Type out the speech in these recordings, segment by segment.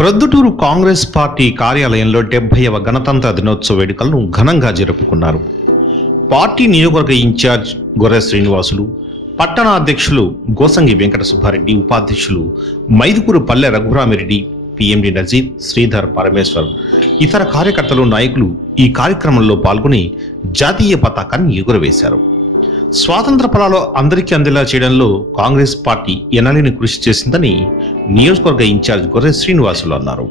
Proddatur Congress party కార్యాలయంలో డెబ్బైవ గణతంత్ర దినోత్సవ వేడుకలను ఘనంగా జరుపుకున్నారు. పార్టీ నియోజకవర్గ ఇన్ఛార్జ్ గొర్రె శ్రీనివాసులు పట్టణ అధ్యక్షులు గోసంగి వెంకట సుబ్బారెడ్డి ఉపాధ్యక్షులు మైదుకూరు పల్లె రఘురామిరెడ్డి పిఎండి నజీర్ శ్రీధర్ పరమేశ్వర్ ఇతర కార్యకర్తలు నాయకులు ఈ కార్యక్రమంలో పాల్గొని జాతీయ పతాకాన్ని ఎగురవేశారు. స్వాతంత్ర ఫలాలు అందరికీ అందేలా చేయడంలో కాంగ్రెస్ పార్టీ ఎనలేని కృషి చేసిందని నియోజకవర్గ ఇన్ఛార్జ్ గొర్రె శ్రీనివాసులు అన్నారు.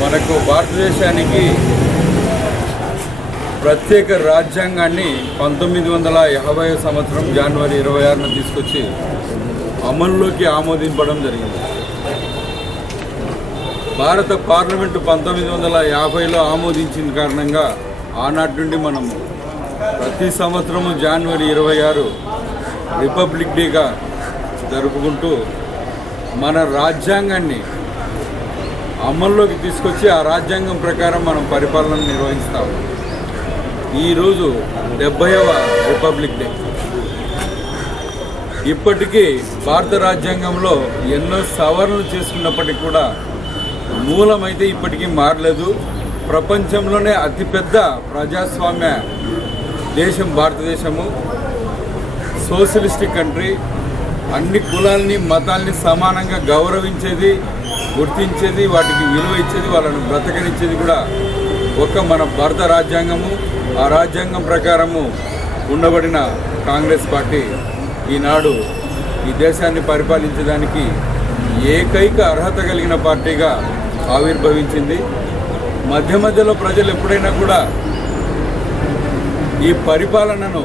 మనకు భారతదేశానికి ప్రత్యేక రాజ్యాంగాన్ని పంతొమ్మిది వందల యాభై సంవత్సరం జనవరి ఇరవై ఆరున తీసుకొచ్చి అమల్లోకి ఆమోదింపడం జరిగింది. భారత పార్లమెంటు పంతొమ్మిది వందల యాభైలో ఆమోదించిన కారణంగా ఆనాటి నుండి మనము ప్రతి సంవత్సరము జనవరి ఇరవై ఆరు రిపబ్లిక్ డేగా జరుపుకుంటూ మన రాజ్యాంగాన్ని అమల్లోకి తీసుకొచ్చి ఆ రాజ్యాంగం ప్రకారం మనం పరిపాలన నిర్వహిస్తాము. ఈరోజు డెబ్బైవ రిపబ్లిక్ డే. ఇప్పటికీ భారత రాజ్యాంగంలో ఎన్నో సవరణలు చేసుకున్నప్పటికీ కూడా మూలమైతే ఇప్పటికీ మారలేదు. ప్రపంచంలోనే అతిపెద్ద ప్రజాస్వామ్య దేశం భారతదేశము. సోషలిస్టిక్ కంట్రీ అన్ని కులాల్ని మతాల్ని సమానంగా గౌరవించేది గుర్తించేది వాటికి విలువ ఇచ్చేది వాళ్ళను బ్రతకనిచ్చేది కూడా ఒక మన భారత రాజ్యాంగము ఆ రాజ్యాంగం ప్రకారము ఉండబడిన కాంగ్రెస్ పార్టీ ఈనాడు ఈ దేశాన్ని పరిపాలించడానికి ఏకైక అర్హత కలిగిన పార్టీగా ఆవిర్భవించింది. మధ్య మధ్యలో ప్రజలు ఎప్పుడైనా కూడా ఈ పరిపాలనను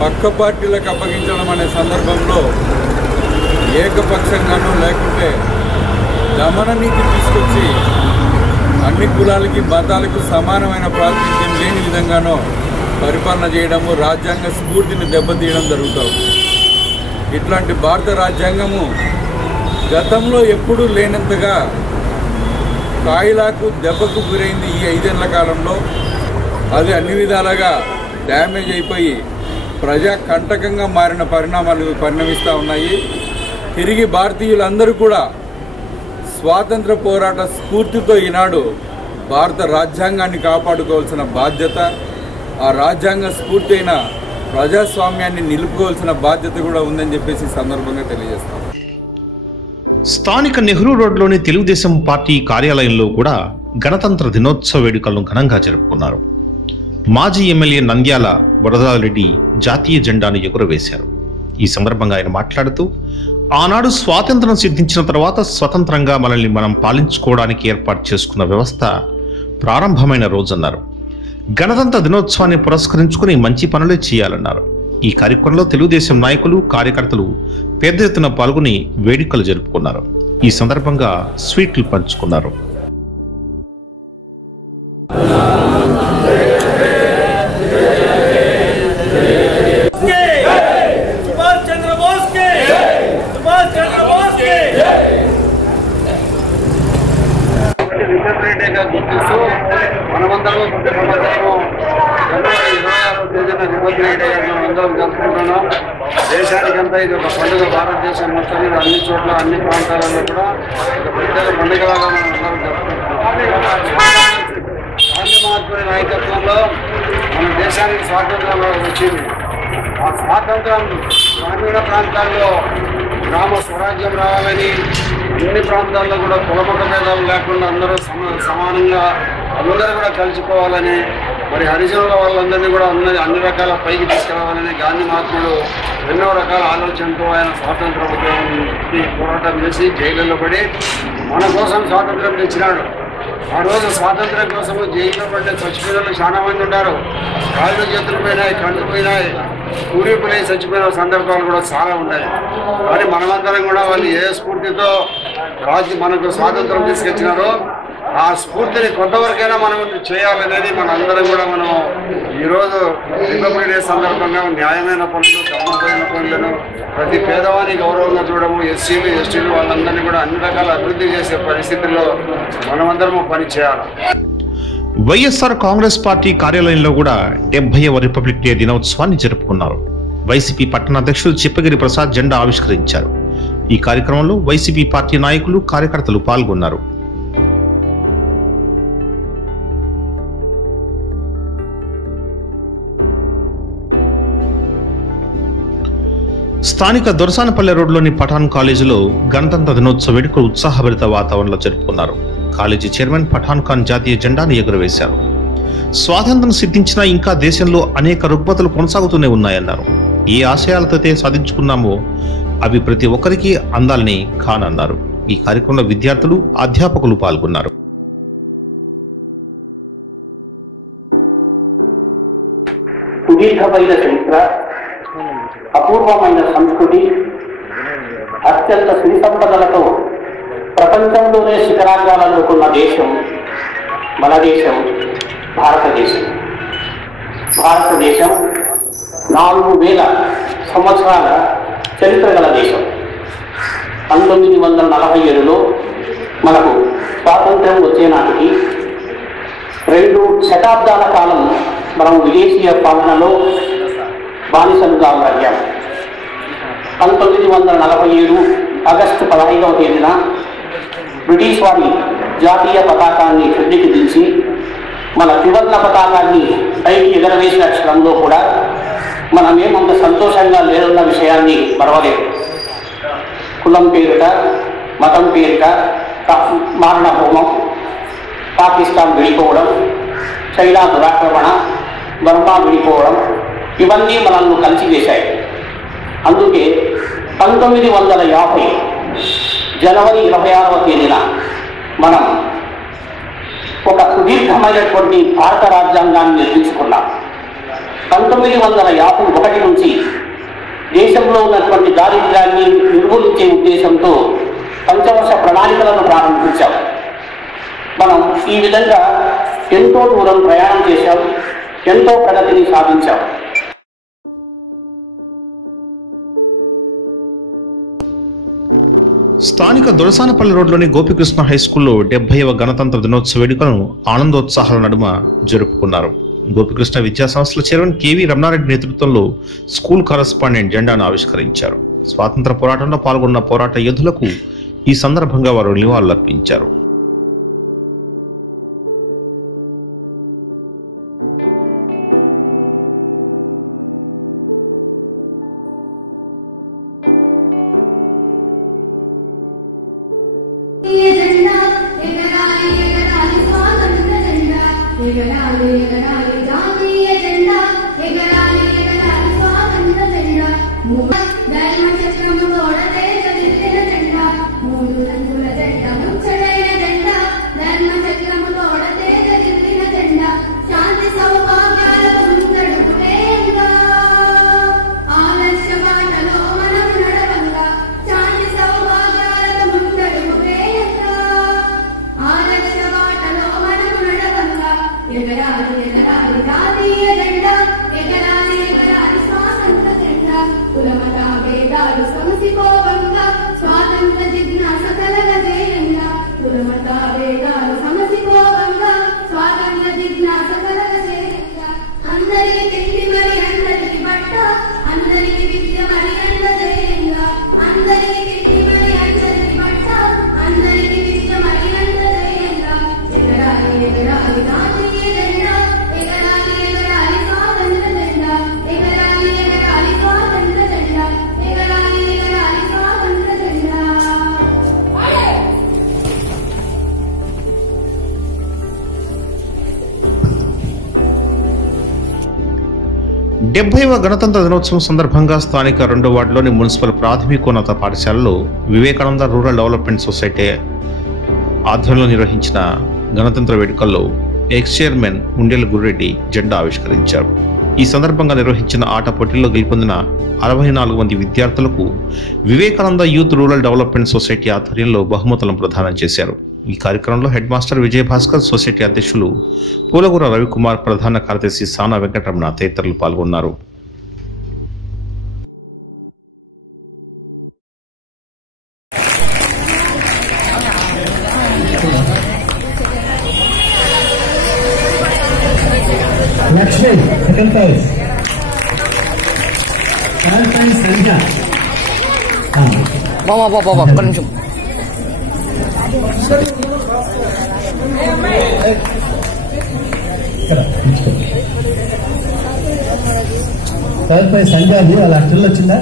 పక్క పార్టీలకు అప్పగించడం అనే సందర్భంలో ఏకపక్షంగానూ లేకుంటే దమన నీతి తీసుకొచ్చి అన్ని కులాలకి మతాలకు సమానమైన ప్రాతినిధ్యం లేని విధంగానో పరిపాలన చేయడము రాజ్యాంగ స్ఫూర్తిని దెబ్బతీయడం జరుగుతుంది ఇట్లాంటి భారత రాజ్యాంగము గతంలో ఎప్పుడూ లేనంతగా కాయిలాకు దెబ్బకు గురైంది ఈ ఐదేళ్ళ కాలంలో. అది అన్ని విధాలుగా డ్యామేజ్ అయిపోయి ప్రజా కంటకంగా మారిన పరిణామాలు పరిణమిస్తూ ఉన్నాయి. తిరిగి భారతీయులందరూ కూడా స్వాతంత్ర పోరాట స్ఫూర్తితో ఈనాడు భారత రాజ్యాంగాన్ని కాపాడుకోవాల్సిన బాధ్యత ఆ రాజ్యాంగ స్ఫూర్తి అయిన ప్రజాస్వామ్యాన్ని నిలుపుకోవాల్సిన బాధ్యత కూడా ఉందని చెప్పేసి సందర్భంగా తెలియజేస్తాం. స్థానిక నెహ్రూ రోడ్లోని తెలుగుదేశం పార్టీ కార్యాలయంలో కూడా గణతంత్ర దినోత్సవ వేడుకలను ఘనంగా జరుపుకున్నారు. మాజీ ఎమ్మెల్యే నంద్యాల వరదారెడ్డి జాతీయ జెండాను ఎగురవేశారు. ఈ సందర్భంగా ఆయన మాట్లాడుతూ ఆనాడు స్వాతంత్రం సిద్ధించిన తర్వాత స్వతంత్రంగా మనల్ని మనం పాలించుకోవడానికి ఏర్పాటు చేసుకున్న వ్యవస్థ ప్రారంభమైన రోజన్నారు. గణతంత్ర దినోత్సవాన్ని పురస్కరించుకుని మంచి పనులే చేయాలన్నారు. ఈ కార్యక్రమంలో తెలుగుదేశం నాయకులు కార్యకర్తలు పెద్ద ఎత్తున పాల్గొని వేడుకలు జరుపుకున్నారు. ఈ సందర్భంగా స్వీట్లు పంచుకున్నారు. ఆరో రిపబ్లిక్ డే జరుపుకుంటున్నాం దేశానికంతా ఇది ఒక పండుగ భారతదేశం మొత్తం మీద అన్ని చోట్ల అన్ని ప్రాంతాలలో కూడా ఒక పెద్ద పండుగలాగా మనం అందరం జరుపుకుంటున్నాం గాంధీ మహాత్ముడి నాయకత్వంలో మన దేశానికి స్వాతంత్రం వచ్చింది. ఆ స్వాతంత్రం గ్రామీణ ప్రాంతాల్లో గ్రామ స్వరాజ్యం రావాలని అన్ని ప్రాంతాల్లో కూడా కులమత భేదాలు లేకుండా అందరూ సమానంగా అందరూ కూడా కలిసిపోవాలని మరి హరిజనుల వాళ్ళందరినీ కూడా ఉన్నది అన్ని రకాల పైకి తీసుకురావాలని గాంధీ మహాత్ముడు ఎన్నో రకాల ఆలోచనతో ఆయన స్వాతంత్ర ఉద్యమానికి పోరాటం చేసి జైలులో పడి మన కోసం స్వాతంత్రం తెచ్చినాడు. ఆ రోజు స్వాతంత్రం కోసము జైల్లో పడ్డ చచ్చిపోయిన చాలా మంది ఉన్నారు. కాళ్ళు చేతులు పోయినాయి కళ్ళు పోయినాయి కూలిపోయి చచ్చిపోయిన సందర్భాలు కూడా చాలా ఉన్నాయి. కానీ మనమందరం కూడా వాళ్ళు ఏ స్ఫూర్తితో రాజ్యం మనకు స్వాతంత్రం తీసుకొచ్చినారో ఆ స్ఫూర్తిని కొంతవరకైనా మనం చేయాలనేది మన అందరం కూడా మనం ఈరోజు రిపబ్లిక్ డే సందర్భంగా న్యాయమైన పనులు ధర్మమైన పనులను ప్రతి పేదవాని గౌరవంగా చూడము ఎస్సీలు ఎస్టీలు వాళ్ళందరినీ కూడా అన్ని రకాల అభివృద్ధి చేసే పరిస్థితుల్లో మనమందరము పని చేయాలి. వైఎస్ఆర్ కాంగ్రెస్ పార్టీ కార్యాలయంలో కూడా డెబ్బైవ రిపబ్లిక్ డే దినోత్సవాన్ని జరుపుకున్నారు. వైసీపీ పట్టణాధ్యక్షులు చిప్పగిరి ప్రసాద్ జెండా ఆవిష్కరించారు. ఈ కార్యక్రమంలో వైసీపీ పార్టీ నాయకులు కార్యకర్తలు పాల్గొన్నారు. స్థానిక దొరసానపల్లె రోడ్లోని పఠాన్ కాలేజీలో గణతంత్ర దినోత్సవ వేడుకలు ఉత్సాహభరిత వాతావరణంలో జరుపుకున్నారు. కాలేజీ చైర్మన్ పఠాన్ ఖాన్ జాతీయ జెండాను ఎగురవేశారు. స్వాతంత్రం సిద్ధించినా ఇంకా దేశంలో అనేక రుగ్మతలు కొనసాగుతూనే ఉన్నాయన్నారు. ఏ ఆశయాలతో సాధించుకున్నామో అవి ప్రతి ఒక్కరికి అందాలని ఖాన్ అన్నారు. ఈ కార్యక్రమంలో విద్యార్థులు అధ్యాపకులు పాల్గొన్నారు. సుదీర్ఘమైన చరిత్ర అపూర్వమైన సంస్కృతి అత్యంత సిరి సంపదలతో ప్రపంచంలోనే శిఖరాగ్రాలు దేశం మన దేశం భారతదేశం. భారతదేశం నాలుగు వేల సంవత్సరాల చరిత్ర గల దేశం. పంతొమ్మిది వందల నలభై ఏడులో మనకు స్వాతంత్ర్యం వచ్చే నాటికి రెండు శతాబ్దాల కాలం మనం విదేశీయ పాలనలో బానిసలుగా ఉన్నాం పంతొమ్మిది వందల నలభై ఏడు ఆగస్టు పదహైదవ తేదీన బ్రిటిష్ వారి జాతీయ పతాకాన్ని క్రిందికి దించి మన త్రివర్ణ పతాకాన్ని పైకి ఎగరవేసిన క్షణంలో కూడా మనమేమంత సంతోషంగా లేదన్న విషయాన్ని మరవలేదు కులం పేరిట మతం పేరిట మారణ హోమం పాకిస్తాన్ విడిపోవడం చైనా దురాక్రమణ బర్మా విడిపోవడం ఇవన్నీ మనల్ని కలిసివేశాయి అందుకే పంతొమ్మిది వందల యాభై జనవరి ఇరవై ఆరవ తేదీన మనం ఒక సుదీర్ఘమైనటువంటి భారత రాజ్యాంగాన్ని నిర్మించుకున్నాం. పంతొమ్మిది వందల యాభై ఒకటి నుంచి దేశంలో ఉన్నటువంటి దారిద్ర్యాన్ని నిర్మూలించే ఉద్దేశంతో పంచవర్ష ప్రణాళికలను ప్రారంభించాం. మనం ఈ విధంగా ఎంతో దూరం ప్రయాణం చేశాం ఎంతో ప్రగతిని సాధించాం. స్థానిక దొరసానపల్లి రోడ్లోని గోపికృష్ణ హై స్కూల్లో డెబ్బైవ గణతంత్ర దినోత్సవ వేడుకలను ఆనందోత్సాహాల నడుమ జరుపుకున్నారు. గోపికృష్ణ విద్యా సంస్థల చైర్మన్ కేవీ రమణారెడ్డి నేతృత్వంలో స్కూల్ కరస్పాండెంట్ జెండాను ఆవిష్కరించారు. స్వాతంత్ర పోరాటంలో పాల్గొన్న పోరాట యోధులకు ఈ సందర్భంగా వారు నివాళులర్పించారు. ఎగరాలి ఎగరాలి జాతీయ జెండా డెబ్బైవ గణతంత్ర దినోత్సవం సందర్భంగా స్థానిక రెండో వార్డులోని మున్సిపల్ ప్రాథమికోన్నత పాఠశాలలో వివేకానంద రూరల్ డెవలప్మెంట్ సొసైటీ ఆధ్వర్యంలో నిర్వహించిన గణతంత్ర వేడుకల్లో ఎక్స్ చైర్మన్ ఉండేల గుర్రెడ్డి జెండా ఆవిష్కరించారు. ఈ సందర్భంగా నిర్వహించిన ఆట పోటీల్లో గెలుపొందిన అరవై నాలుగు మంది విద్యార్థులకు Vivekananda youth rural development society ఆధ్వర్యంలో బహుమతులను ప్రదానం చేశారు. ఈ కార్యక్రమంలో హెడ్ మాస్టర్ విజయభాస్కర్ సొసైటీ అధ్యక్షులు పూలగుర రవికుమార్ ప్రధాన కార్యదర్శి సానా వెంకటరమణ తదితరులు పాల్గొన్నారు. Lakshmi second prize. Third prize Sandhya బాబా బాబా బాబా ఒక్క నిమిషం. తదుపరి తీసుకో అలా ప్రైజ్ వాళ్ళ వచ్చిందా